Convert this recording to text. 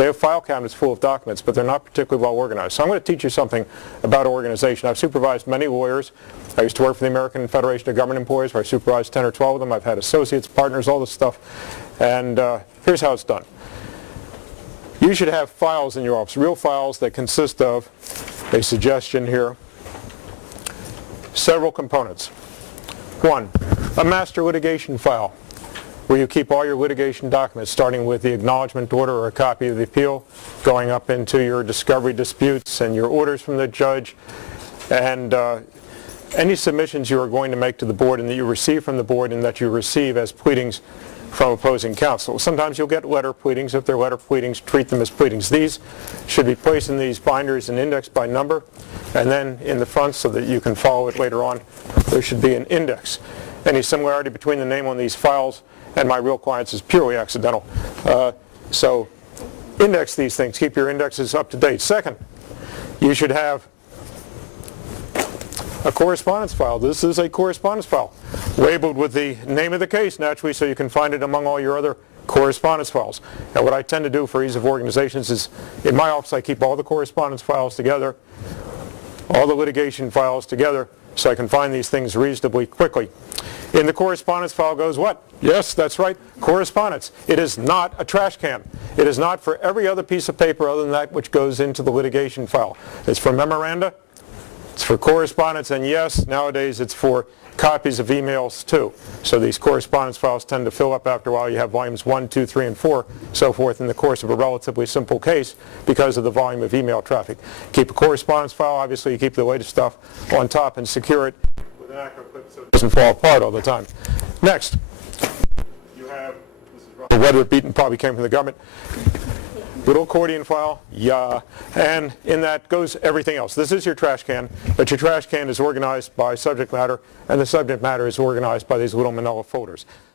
They have file cabinets full of documents, but they're not particularly well organized. So I'm going to teach you something about organization. I've supervised many lawyers. I used to work for the American Federation of Government Employees, where I supervised 10 or 12 of them. I've had associates, partners, all this stuff. And here's how it's done. You should have files in your office, real files that consist of a suggestion here, several components. One, a master litigation file, where you keep all your litigation documents, starting with the acknowledgement order or a copy of the appeal, going up into your discovery disputes and your orders from the judge, and any submissions you are going to make to the board and that you receive from the board and that you receive as pleadings from opposing counsel. Sometimes you'll get letter pleadings. If they're letter pleadings, treat them as pleadings. These should be placed in these binders and indexed by number, and then in the front, so that you can follow it later on, there should be an index. Any similarity between the name on these files and my real clients is purely accidental. So index these things. Keep your indexes up to date. Second, you should have a correspondence file. This is a correspondence file, labeled with the name of the case, naturally, so you can find it among all your other correspondence files. And what I tend to do for ease of organizations is, in my office, I keep all the correspondence files together, all the litigation files together, so I can find these things reasonably quickly. In the correspondence file goes what? Yes, that's right, correspondence. It is not a trash can. It is not for every other piece of paper other than that which goes into the litigation file. It's for memoranda, it's for correspondence, and yes, nowadays it's for copies of emails too. So these correspondence files tend to fill up after a while. You have volumes 1, 2, 3, and 4, so forth in the course of a relatively simple case because of the volume of email traffic. Keep a correspondence file. Obviously, you keep the latest stuff on top and secure it with an acro clip so it doesn't fall apart all the time. Next, you have, this is rather weather beaten, probably came from the government. Little accordion file, yeah, and in that goes everything else. This is your trash can, but your trash can is organized by subject matter, and the subject matter is organized by these little manila folders.